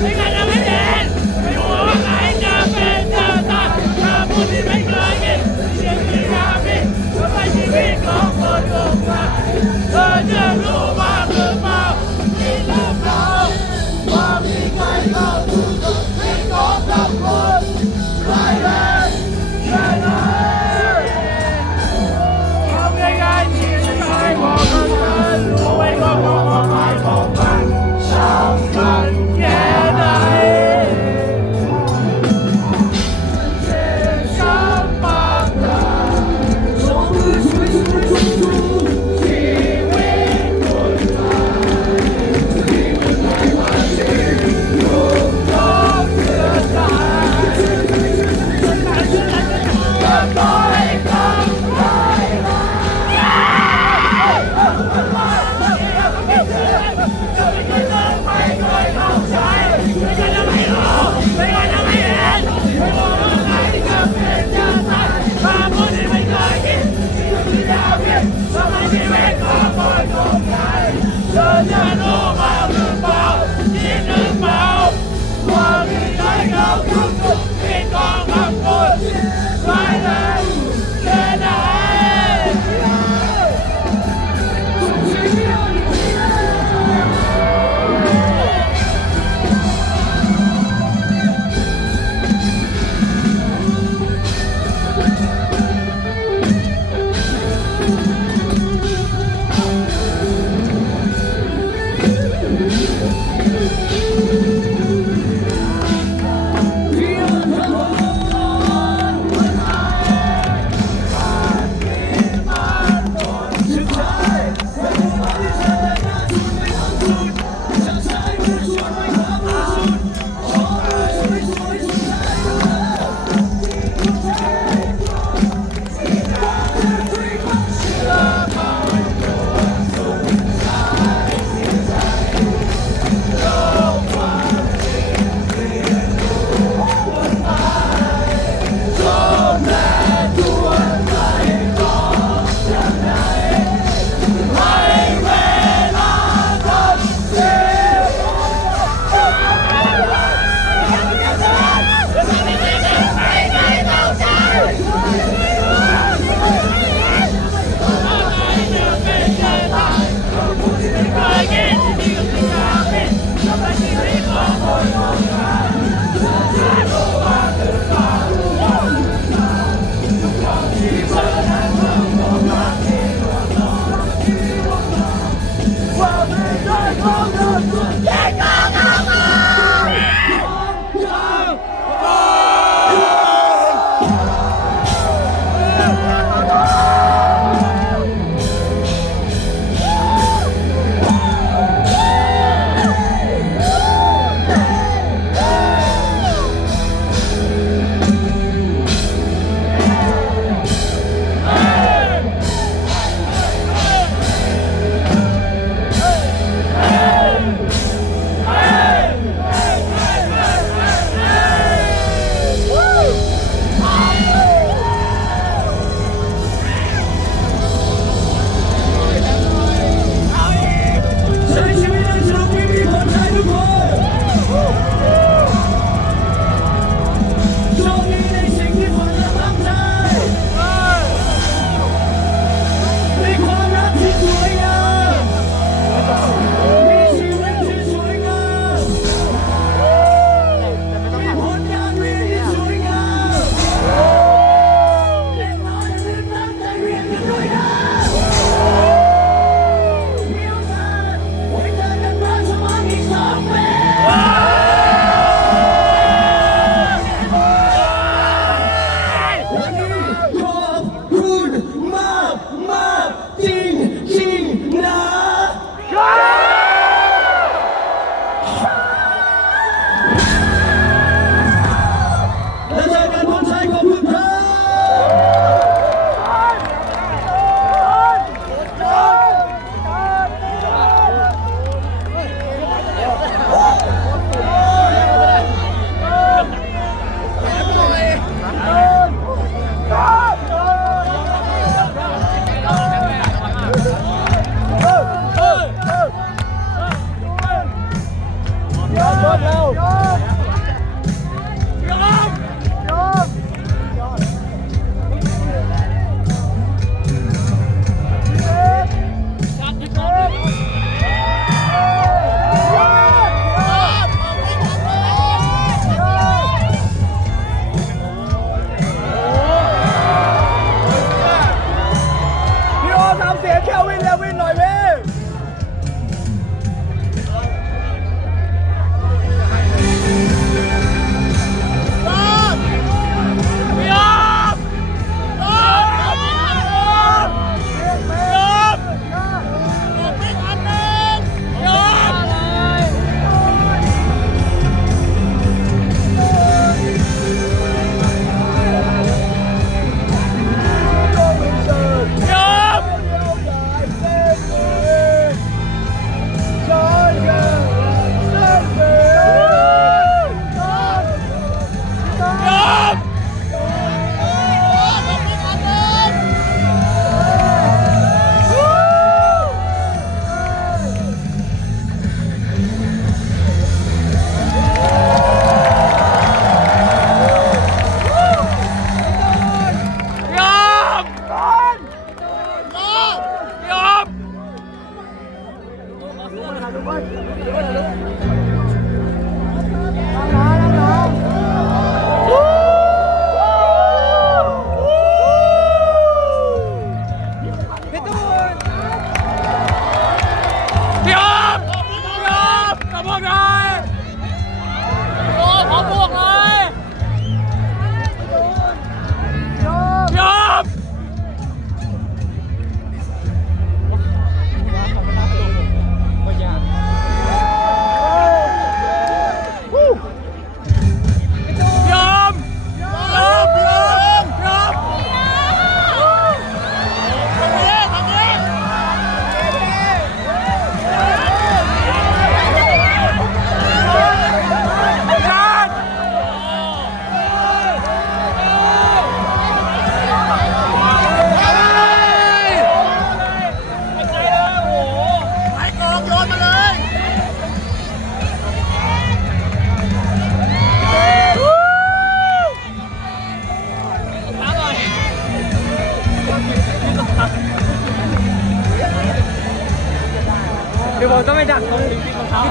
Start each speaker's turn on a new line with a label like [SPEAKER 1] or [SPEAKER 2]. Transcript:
[SPEAKER 1] Thank you. Come on, 아,